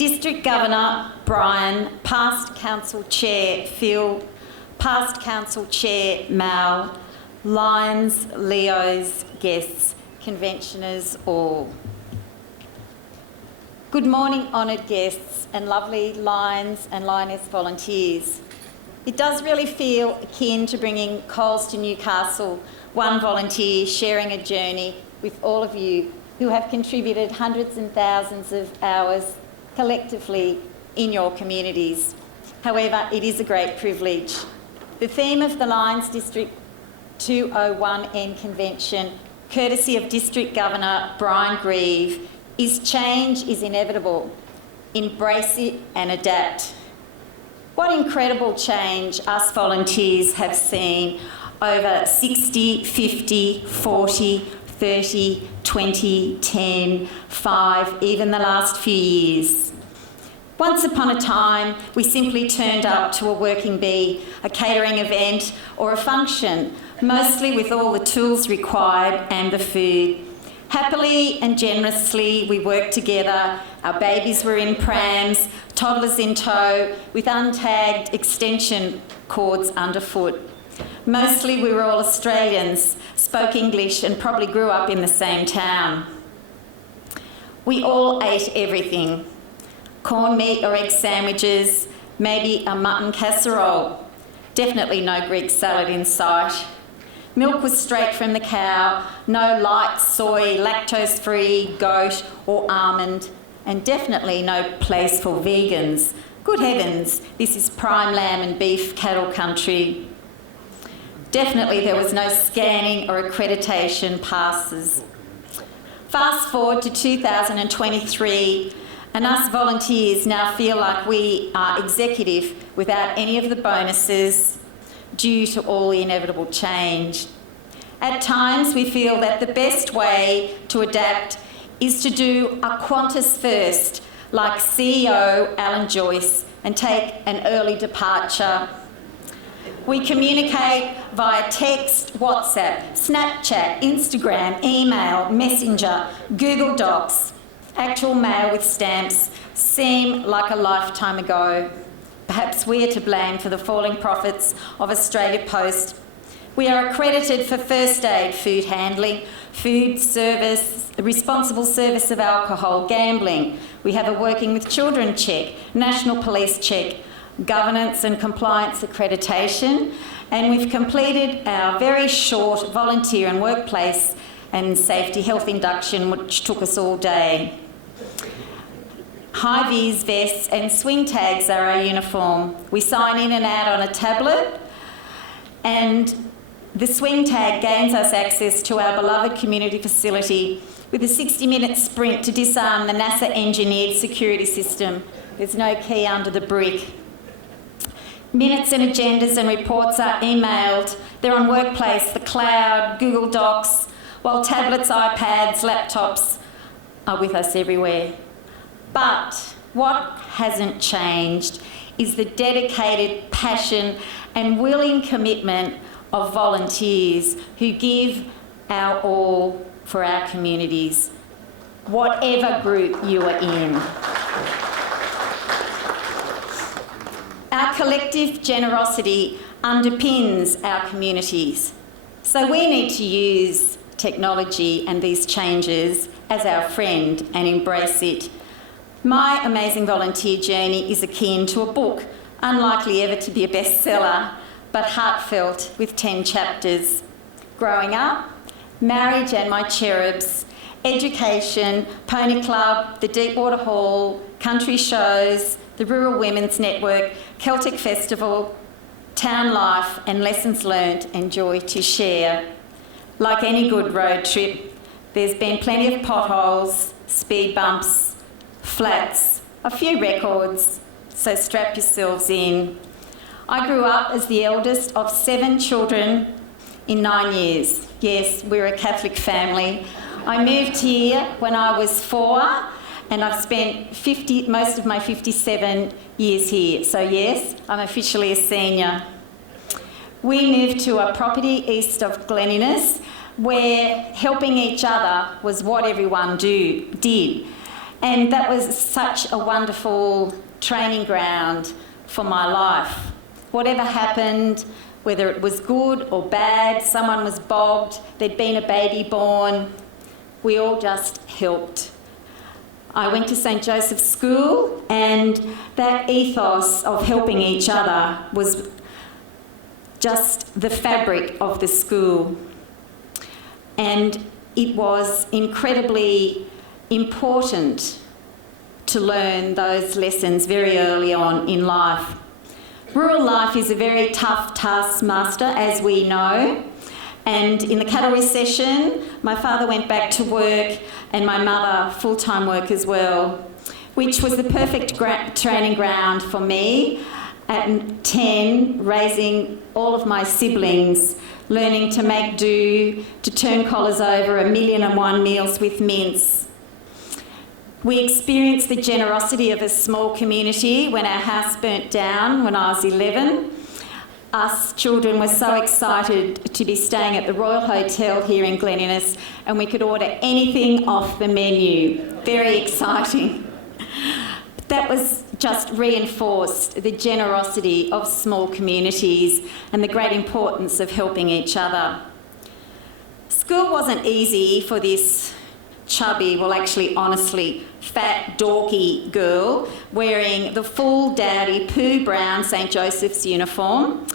District Governor Brian, past Council Chair Phil, past Council Chair Mal, Lions, Leos, guests, conventioners all. Good morning, honoured guests and lovely Lions and Lioness volunteers. It does really feel akin to bringing coals to Newcastle, one volunteer sharing a journey with all of you who have contributed hundreds and thousands of hours collectively in your communities. However, it is a great privilege. The theme of the Lions District 201N Convention, courtesy of District Governor Brian Grieve, is change is inevitable. Embrace it and adapt. What incredible change us volunteers have seen over 60, 50, 40, 30, 20, 10, 5, even the last few years. Once upon a time, we simply turned up to a working bee, a catering event or a function, mostly with all the tools required and the food. Happily and generously, we worked together. Our babies were in prams, toddlers in tow, with untagged extension cords underfoot. Mostly we were all Australians, spoke English and probably grew up in the same town. We all ate everything. Corned meat or egg sandwiches, maybe a mutton casserole. Definitely no Greek salad in sight. Milk was straight from the cow, no light soy, lactose-free, goat or almond, and definitely no place for vegans. Good heavens, this is prime lamb and beef cattle country. Definitely there was no scanning or accreditation passes. Fast forward to 2023, and us volunteers now feel like we are executive without any of the bonuses due to all the inevitable change. At times we feel that the best way to adapt is to do a Qantas first, like CEO Alan Joyce, and take an early departure. We communicate via text, WhatsApp, Snapchat, Instagram, email, Messenger, Google Docs. Actual mail with stamps seem like a lifetime ago. Perhaps we are to blame for the falling profits of Australia Post. We are accredited for first aid, food handling, food service, the responsible service of alcohol, gambling. We have a working with children check, national police check, governance and compliance accreditation, and we've completed our very short volunteer and workplace and safety health induction, which took us all day. High-vis vests and swing tags are our uniform. We sign in and out on a tablet, and the swing tag gains us access to our beloved community facility with a 60-minute sprint to disarm the NASA-engineered security system. There's no key under the brick. Minutes and agendas and reports are emailed. They're on Workplace, the cloud, Google Docs, while tablets, iPads, laptops are with us everywhere. But what hasn't changed is the dedicated passion and willing commitment of volunteers who give our all for our communities, whatever group you are in. Our collective generosity underpins our communities, so we need to use technology and these changes as our friend and embrace it. My amazing volunteer journey is akin to a book, unlikely ever to be a bestseller, but heartfelt with 10 chapters. Growing up, marriage and my cherubs, education, pony club, the Deepwater Hall, country shows, the Rural Women's Network, Celtic Festival, town life and lessons learnt and joy to share. Like any good road trip, there's been plenty of potholes, speed bumps, flats, a few records, so strap yourselves in. I grew up as the eldest of 7 children in 9 years. Yes, we're a Catholic family. I moved here when I was 4 and I've spent most of my 57 years here. So yes, I'm officially a senior. We moved to a property east of Glen Innes where helping each other was what everyone did. And that was such a wonderful training ground for my life. Whatever happened, whether it was good or bad, someone was bogged, there'd been a baby born, we all just helped. I went to St. Joseph's School, and that ethos of helping each other was just the fabric of the school. And it was incredibly important to learn those lessons very early on in life. Rural life is a very tough taskmaster, as we know. And in the cattle recession, my father went back to work and my mother full-time work as well, which was the perfect training ground for me at 10, raising all of my siblings, learning to make do, to turn collars over, 1,000,001 meals with mince. We experienced the generosity of a small community when our house burnt down when I was 11. Us children were so excited to be staying at the Royal Hotel here in Glen Innes, and we could order anything off the menu. Very exciting. That was just reinforced the generosity of small communities and the great importance of helping each other. School wasn't easy for this chubby, well actually honestly fat dorky girl wearing the full dowdy poo brown St. Joseph's uniform,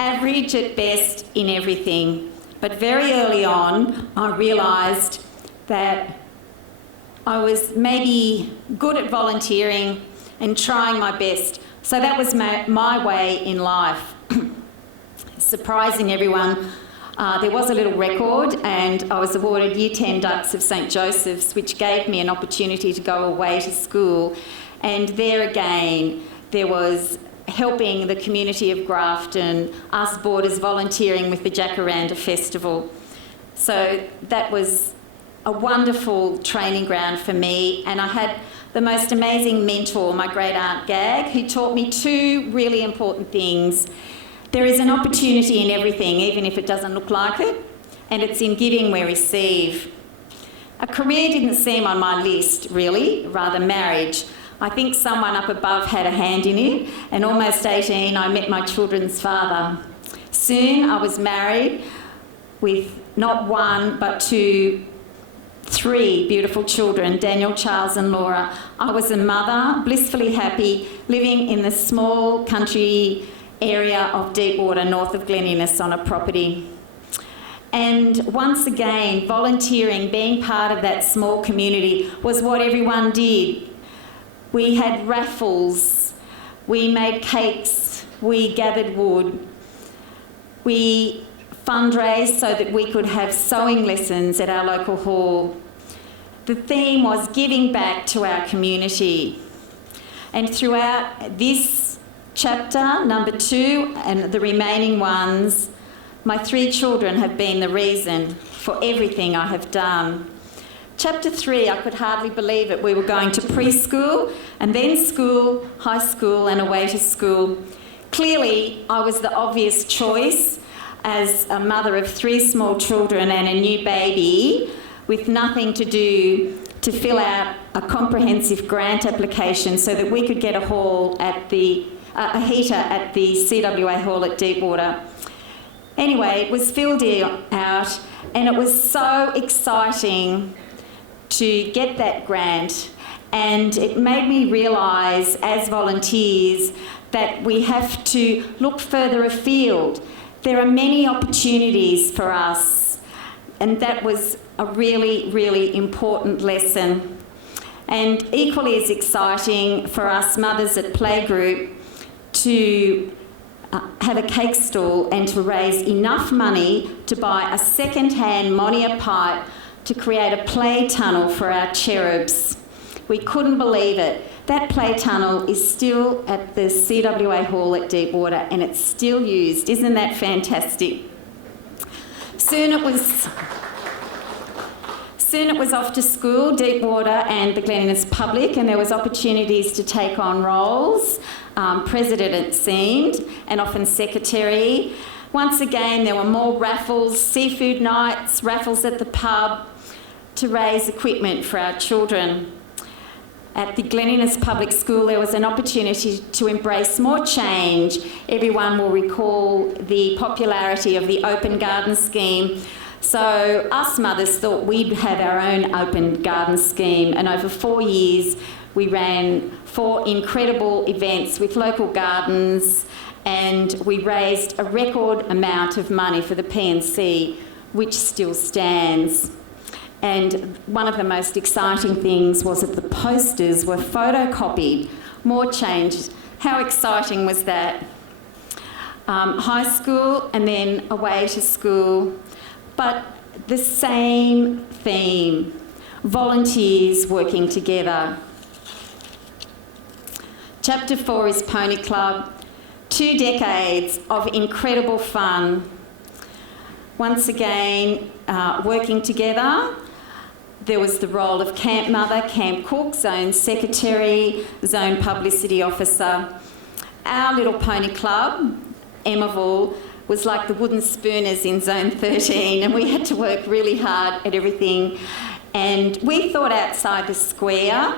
average at best in everything. But very early on I realised that I was maybe good at volunteering and trying my best. So that was my way in life. Surprising everyone, there was a little record and I was awarded Year 10 Ducks of St. Joseph's, which gave me an opportunity to go away to school. And there again, there was helping the community of Grafton, us boarders volunteering with the Jacaranda Festival. So that was a wonderful training ground for me, and I had the most amazing mentor, my great aunt Gag, who taught me two really important things. There is an opportunity in everything, even if it doesn't look like it, and it's in giving we receive. A career didn't seem on my list, really, rather marriage. I think someone up above had a hand in it, and almost 18, I met my children's father. Soon I was married with not one, but three beautiful children, Daniel, Charles and Laura. I was a mother, blissfully happy, living in the small country area of Deepwater, north of Glen Innes, on a property. And once again, volunteering, being part of that small community was what everyone did. We had raffles, we made cakes, we gathered wood, we fundraised so that we could have sewing lessons at our local hall. The theme was giving back to our community. And throughout this chapter, number 2, and the remaining ones, my 3 children have been the reason for everything I have done. Chapter 3, I could hardly believe it. We were going to preschool and then school, high school and away to school. Clearly, I was the obvious choice as a mother of 3 small children and a new baby with nothing to do to fill out a comprehensive grant application so that we could get a heater at the CWA hall at Deepwater. Anyway, it was filled out and it was so exciting to get that grant, and it made me realise as volunteers that we have to look further afield. There are many opportunities for us, and that was a really, really important lesson. And equally as exciting for us mothers at Playgroup to have a cake stall and to raise enough money to buy a second-hand Monia pipe to create a play tunnel for our cherubs. We couldn't believe it. That play tunnel is still at the CWA hall at Deepwater and it's still used. Isn't that fantastic? Soon it was off to school, Deepwater and the Glen Innes public, and there was opportunities to take on roles. President it seemed, and often secretary. Once again, there were more raffles, seafood nights, raffles at the pub to raise equipment for our children. at the Glen Innes Public School, there was an opportunity to embrace more change. Everyone will recall the popularity of the open garden scheme. So us mothers thought we'd have our own open garden scheme, and over 4 years we ran 4 incredible events with local gardens, and we raised a record amount of money for the P&C, which still stands. And one of the most exciting things was that the posters were photocopied. More change. How exciting was that? High school and then away to school, but the same theme, volunteers working together. Chapter 4 is Pony Club. 2 decades of incredible fun. Once again, working together. There was the role of camp mother, camp cook, zone secretary, zone publicity officer. Our little pony club, Emmaville, was like the wooden spooners in zone 13, and we had to work really hard at everything. And we thought outside the square,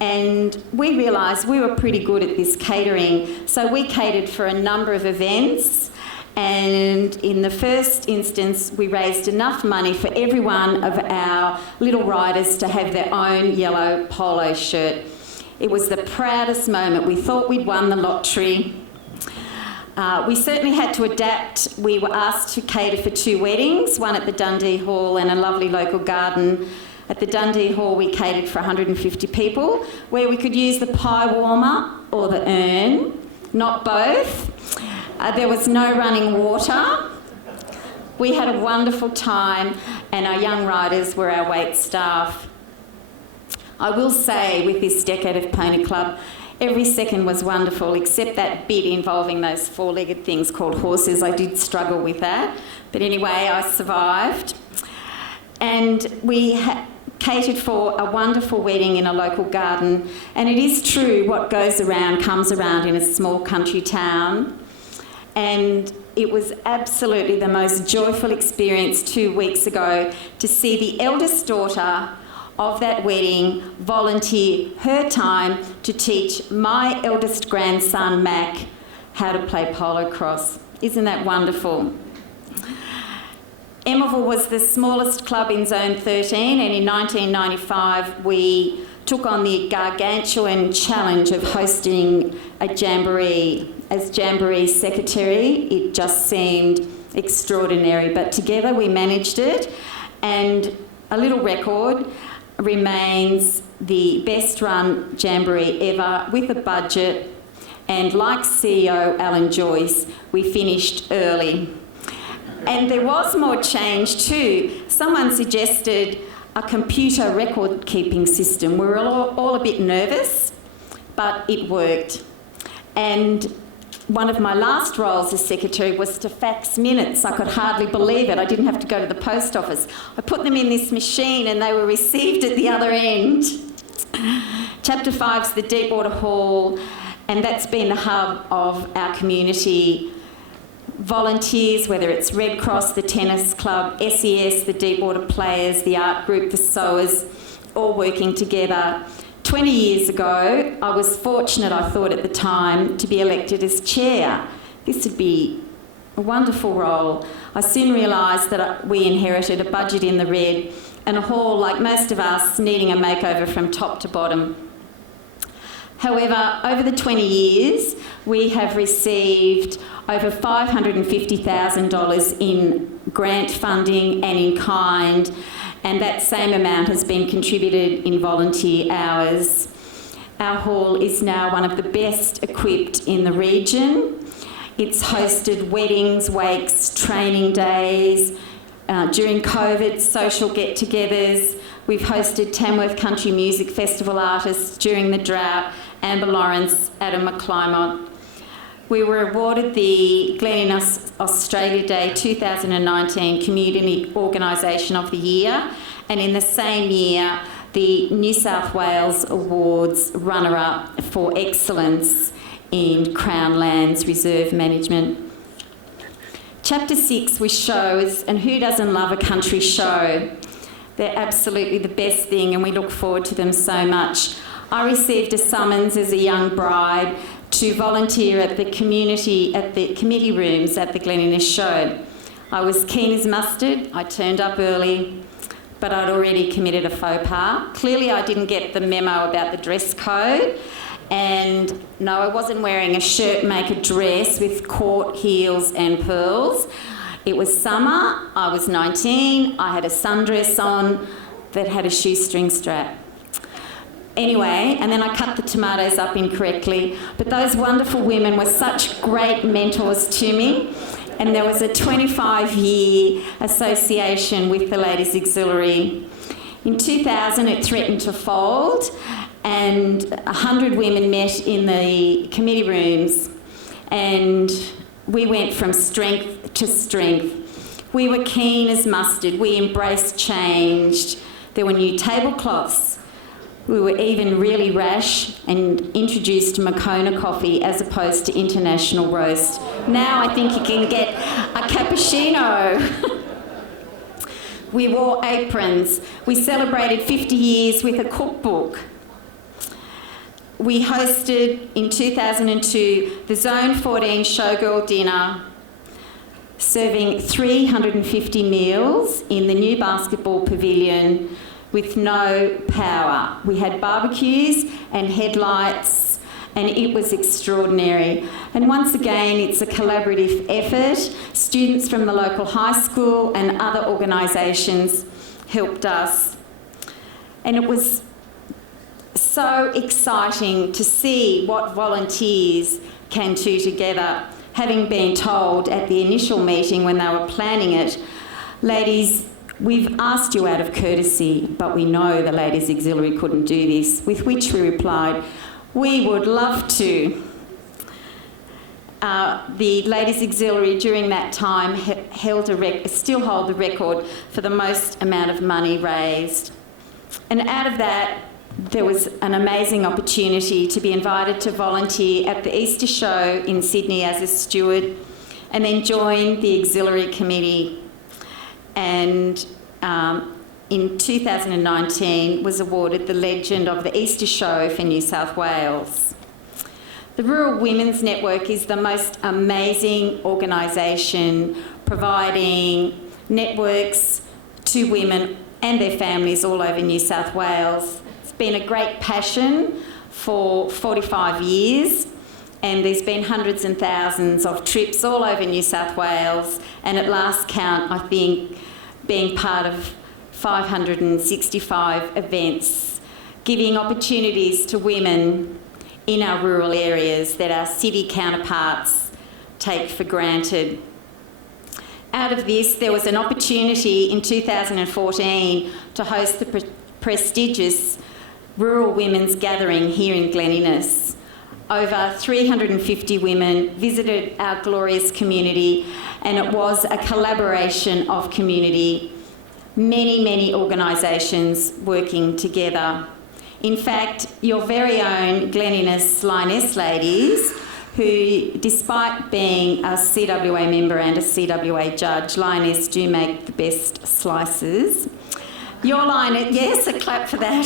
and we realised we were pretty good at this catering. So we catered for a number of events, and in the first instance we raised enough money for every one of our little riders to have their own yellow polo shirt. It was the proudest moment. We thought we'd won the lottery. We certainly had to adapt. We were asked to cater for 2 weddings, one at the Dundee Hall and a lovely local garden. At the Dundee Hall we catered for 150 people, where we could use the pie warmer or the urn, not both. There was no running water. We had a wonderful time, and our young riders were our wait staff. I will say, with this decade of Pony Club, every second was wonderful, except that bit involving those 4-legged things called horses. I did struggle with that. But anyway, I survived. And we catered for a wonderful wedding in a local garden. And it is true, what goes around comes around in a small country town. And it was absolutely the most joyful experience 2 weeks ago to see the eldest daughter of that wedding volunteer her time to teach my eldest grandson, Mac, how to play polo cross. Isn't that wonderful? Emmaville was the smallest club in Zone 13, and in 1995 we took on the gargantuan challenge of hosting a jamboree. As jamboree secretary, it just seemed extraordinary, but together we managed it, and a little record remains the best run jamboree ever with a budget, and like CEO Alan Joyce, we finished early. And there was more change too. Someone suggested a computer record keeping system. We were all a bit nervous, but it worked. And one of my last roles as secretary was to fax minutes. I could hardly believe it. I didn't have to go to the post office. I put them in this machine and they were received at the other end. Chapter 5 is the Deepwater Hall, and that's been the hub of our community. Volunteers, whether it's Red Cross, the Tennis Club, SES, the Deepwater Players, the art group, the Sowers, all working together. 20 years ago, I was fortunate, I thought at the time, to be elected as chair. This would be a wonderful role. I soon realised that we inherited a budget in the red and a hall, like most of us, needing a makeover from top to bottom. However, over the 20 years, we have received over $550,000 in grant funding and in kind, and that same amount has been contributed in volunteer hours. Our hall is now one of the best equipped in the region. It's hosted weddings, wakes, training days, during COVID, social get-togethers. We've hosted Tamworth Country Music Festival artists during the drought, Amber Lawrence, Adam McClymont. We were awarded the Glen Innes Australia Day 2019 Community Organisation of the Year, and in the same year the New South Wales Awards runner-up for excellence in Crown Lands Reserve Management. Chapter 6 was shows, and who doesn't love a country show? They're absolutely the best thing and we look forward to them so much. I received a summons as a young bride to volunteer at the committee rooms at the Glen Innes show. I was keen as mustard. I turned up early, but I'd already committed a faux pas. Clearly I didn't get the memo about the dress code, and no, I wasn't wearing a shirt maker dress with court heels and pearls. It was summer, I was 19, I had a sundress on that had a shoestring strap. Anyway, and then I cut the tomatoes up incorrectly, but those wonderful women were such great mentors to me, and there was a 25-year association with the Ladies Auxiliary. In 2000 it threatened to fold, and 100 women met in the committee rooms, and we went from strength to strength. We were keen as mustard, we embraced change. There were new tablecloths. We were even really rash and introduced Moccona coffee as opposed to international roast. Now I think you can get a cappuccino. We wore aprons. We celebrated 50 years with a cookbook. We hosted in 2002 the Zone 14 Showgirl Dinner, serving 350 meals in the new basketball pavilion with no power. We had barbecues and headlights, and it was extraordinary. And once again, it's a collaborative effort. Students from the local high school and other organisations helped us. And it was so exciting to see what volunteers can do together. Having been told at the initial meeting when they were planning it, ladies, we've asked you out of courtesy, but we know the Ladies Auxiliary couldn't do this, with which we replied, we would love to. The Ladies Auxiliary during that time still hold the record for the most amount of money raised. And out of that, there was an amazing opportunity to be invited to volunteer at the Easter show in Sydney as a steward, and then join the Auxiliary Committee. And in 2019 was awarded the Legend of the Easter Show for New South Wales. The Rural Women's Network is the most amazing organisation providing networks to women and their families all over New South Wales. It's been a great passion for 45 years, and there's been hundreds and thousands of trips all over New South Wales, and at last count, I think, being part of 565 events, giving opportunities to women in our rural areas that our city counterparts take for granted. Out of this, there was an opportunity in 2014 to host the prestigious Rural Women's Gathering here in Glen Innes. Over 350 women visited our glorious community, and it was a collaboration of community, many organisations working together. In fact, your very own Glen Innes Lioness ladies, who, despite being a CWA member and a CWA judge, Lioness do make the best slices. Your Lioness, yes, a clap for that.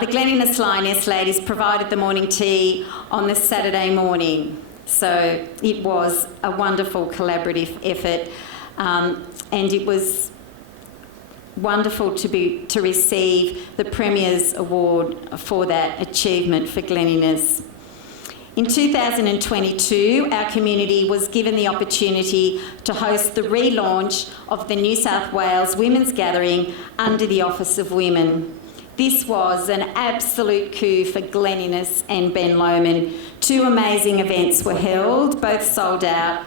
The Glen Innes Lioness ladies provided the morning tea on the Saturday morning. So it was a wonderful collaborative effort, and it was wonderful to receive the Premier's Award for that achievement for Glen Innes. In 2022, our community was given the opportunity to host the relaunch of the New South Wales Women's Gathering under the Office of Women. This was an absolute coup for Glen Innes and Ben Lomond. Two amazing events were held, both sold out,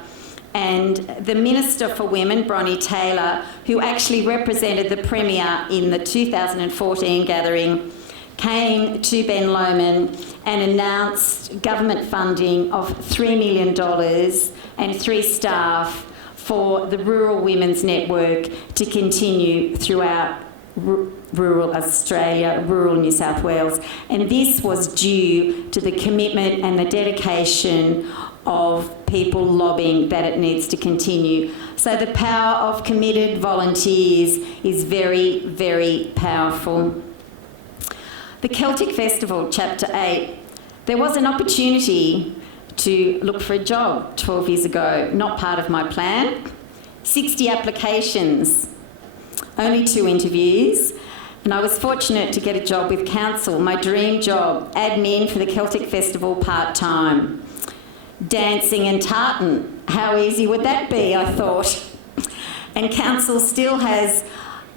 and the Minister for Women, Bronnie Taylor, who actually represented the Premier in the 2014 gathering, came to Ben Lomond and announced government funding of $3 million and 3 staff for the Rural Women's Network to continue throughout rural Australia, rural New South Wales. And this was due to the commitment and the dedication of people lobbying that it needs to continue. So the power of committed volunteers is very, very powerful. The Celtic Festival, Chapter 8. There was an opportunity to look for a job 12 years ago, not part of my plan. 60 applications, only 2 interviews, and I was fortunate to get a job with council, my dream job, admin for the Celtic Festival part-time. Dancing and tartan, how easy would that be, I thought. And council still has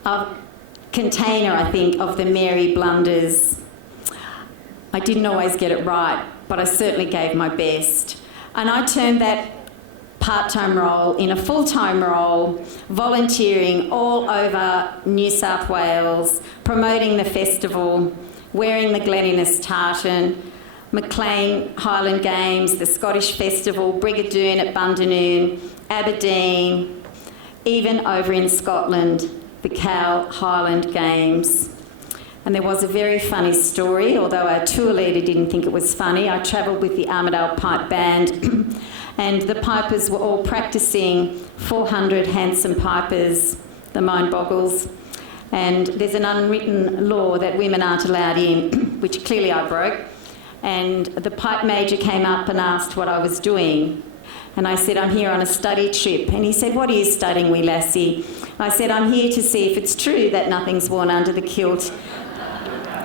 a container, I think, of the Mary blunders. I didn't always get it right, but I certainly gave my best. And I turned that part-time role in a full-time role, volunteering all over New South Wales, promoting the festival, wearing the Glen Innes tartan, Maclean Highland Games, the Scottish Festival, Brigadoon at Bundanoon, Aberdeen, even over in Scotland, the Cal Highland Games. And there was a very funny story, although our tour leader didn't think it was funny. I travelled with the Armidale Pipe Band and the pipers were all practising 400 handsome pipers, the mind boggles. And there's an unwritten law that women aren't allowed in, which clearly I broke. And the pipe major came up and asked what I was doing. And I said, I'm here on a study trip. And he said, what are you studying, wee lassie? I said, I'm here to see if it's true that nothing's worn under the kilt.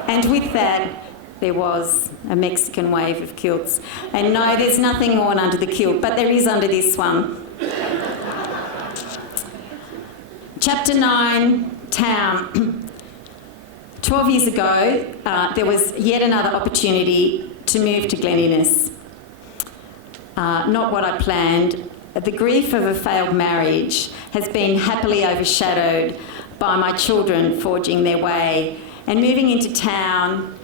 And with that, there was a Mexican wave of kilts. And no, there's nothing worn under the kilt, but there is under this one. Chapter 9, Town. 12 years ago, there was yet another opportunity to move to Glen Innes. Not what I planned. The grief of a failed marriage has been happily overshadowed by my children forging their way. And moving into town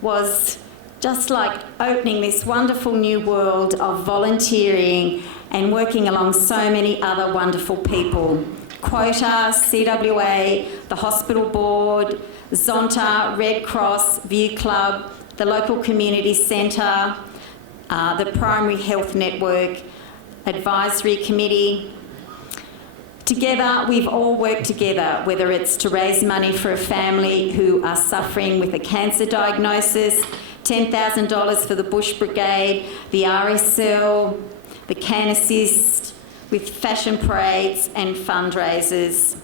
was just like opening this wonderful new world of volunteering and working along so many other wonderful people. Quota, CWA, the Hospital Board, Zonta, Red Cross, View Club, the Local Community Centre, the Primary Health Network, Advisory Committee. Together, we've all worked together, whether it's to raise money for a family who are suffering with a cancer diagnosis, $10,000 for the Bush Brigade, the RSL, the Can Assist, with fashion parades and fundraisers.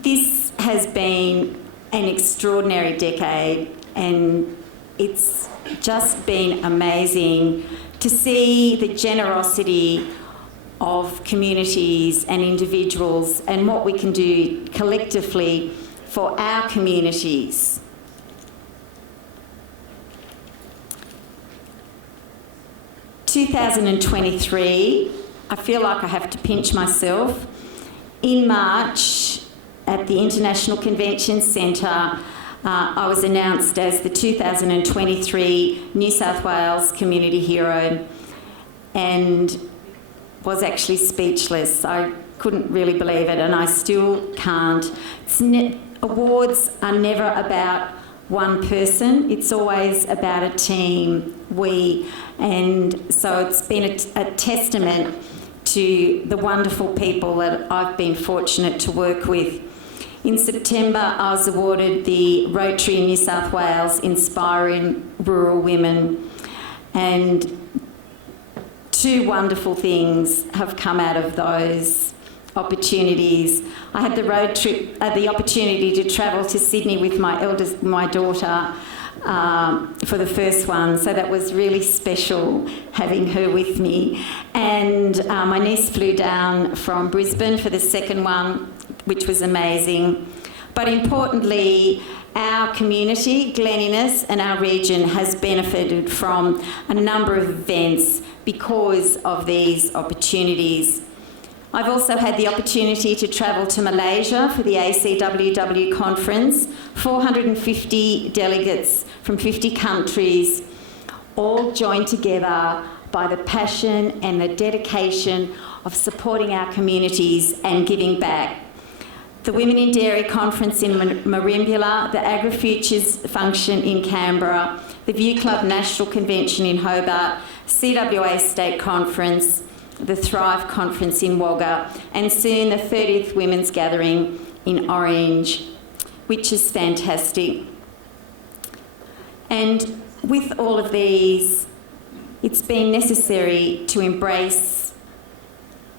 This has been an extraordinary decade, and it's just been amazing to see the generosity of communities and individuals and what we can do collectively for our communities. In 2023, I feel like I have to pinch myself. In March, at the International Convention Centre, I was announced as the 2023 New South Wales Community Hero and was actually speechless. I couldn't really believe it, and I still can't. Awards are never about one person, it's always about a team, we, and so it's been a testament to the wonderful people that I've been fortunate to work with. In September, I was awarded the Rotary New South Wales Inspiring Rural Women, and 2 wonderful things have come out of those opportunities. I had the opportunity to travel to Sydney with my daughter for the first one, so that was really special having her with me. And my niece flew down from Brisbane for the second one, which was amazing. But importantly, our community, Glen Innes, and our region has benefited from a number of events because of these opportunities. I've also had the opportunity to travel to Malaysia for the ACWW conference, 450 delegates from 50 countries, all joined together by the passion and the dedication of supporting our communities and giving back. The Women in Dairy Conference in Merimbula, the AgriFutures function in Canberra, the View Club National Convention in Hobart, CWA State Conference, the Thrive Conference in Wagga, and soon the 30th Women's Gathering in Orange, which is fantastic. And with all of these, it's been necessary to embrace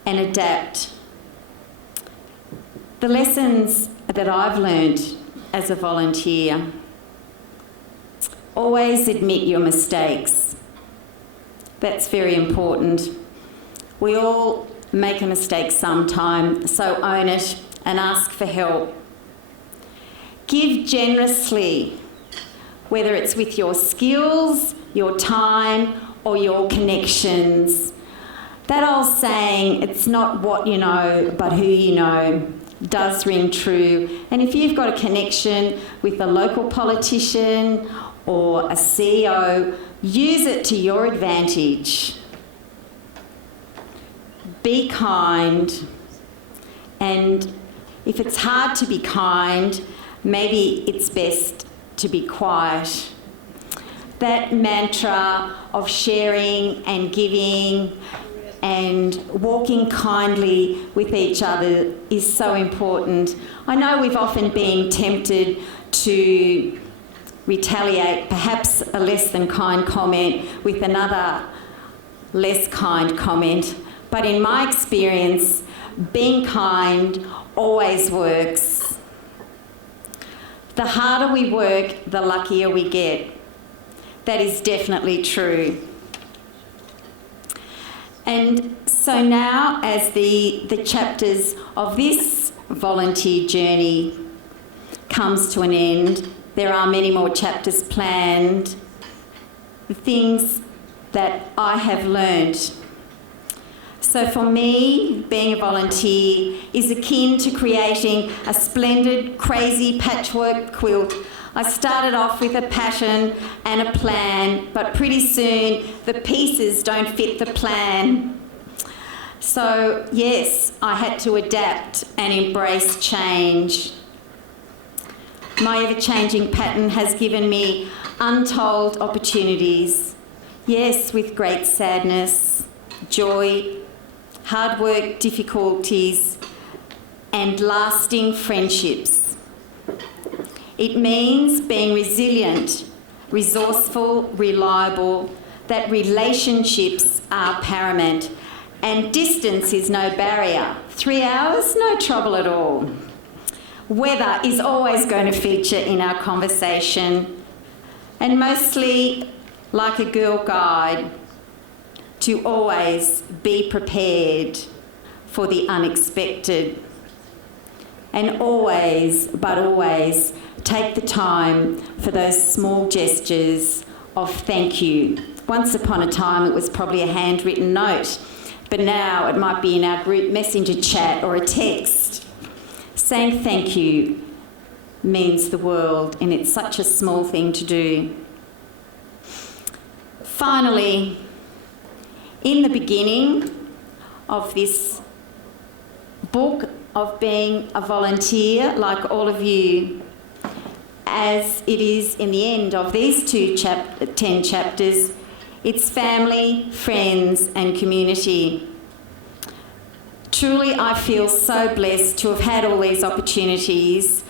and adapt. The lessons that I've learned as a volunteer: always admit your mistakes. That's very important. We all make a mistake sometime, so own it and ask for help. Give generously, whether it's with your skills, your time, or your connections. That old saying, it's not what you know, but who you know, does ring true. And if you've got a connection with a local politician or a CEO, use it to your advantage. Be kind, and if it's hard to be kind, maybe it's best to be quiet. That mantra of sharing and giving and walking kindly with each other is so important. I know we've often been tempted to retaliate, perhaps a less than kind comment with another less kind comment, but in my experience, being kind always works. The harder we work, the luckier we get. That is definitely true. And so now, as the chapters of this volunteer journey comes to an end, there are many more chapters planned. The things that I have learnt. So for me, being a volunteer is akin to creating a splendid, crazy patchwork quilt. I started off with a pattern and a plan, but pretty soon the pieces don't fit the plan. So yes, I had to adapt and embrace change. My ever-changing pattern has given me untold opportunities. Yes, with great sadness, joy, hard work, difficulties, and lasting friendships. It means being resilient, resourceful, reliable, that relationships are paramount, and distance is no barrier. 3 hours, no trouble at all. Weather is always going to feature in our conversation, and mostly, like a Girl Guide, to always be prepared for the unexpected. And always, but always, take the time for those small gestures of thank you. Once upon a time, it was probably a handwritten note, but now it might be in our group messenger chat or a text. Saying thank you means the world, and it's such a small thing to do. Finally, in the beginning of this book of being a volunteer, like all of you, as it is in the end of these 10 chapters, it's family, friends and community. Truly, I feel so blessed to have had all these opportunities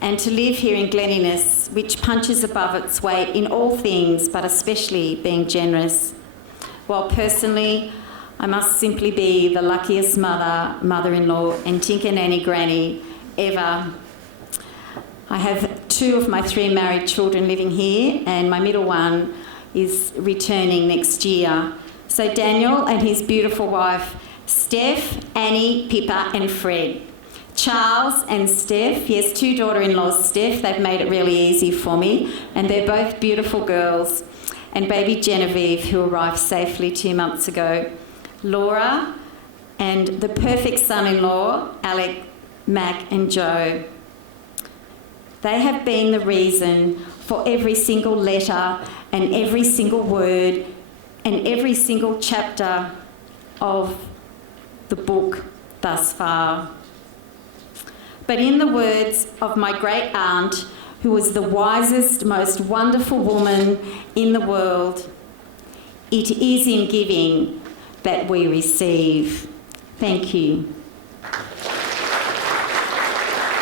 and to live here in Glen Innes, which punches above its weight in all things, but especially being generous. While personally, I must simply be the luckiest mother, mother-in-law and tinker nanny granny ever. I have 2 of my 3 married children living here, and my middle one is returning next year. So Daniel and his beautiful wife, Steph, Annie, Pippa and Fred. Charles and Steph, yes, 2 daughter-in-laws, Steph, they've made it really easy for me, and they're both beautiful girls. And baby Genevieve, who arrived safely 2 months ago. Laura and the perfect son-in-law, Alec, Mac and Joe. They have been the reason for every single letter and every single word and every single chapter of the book thus far. But in the words of my great aunt, who was the wisest, most wonderful woman in the world, it is in giving that we receive. Thank you.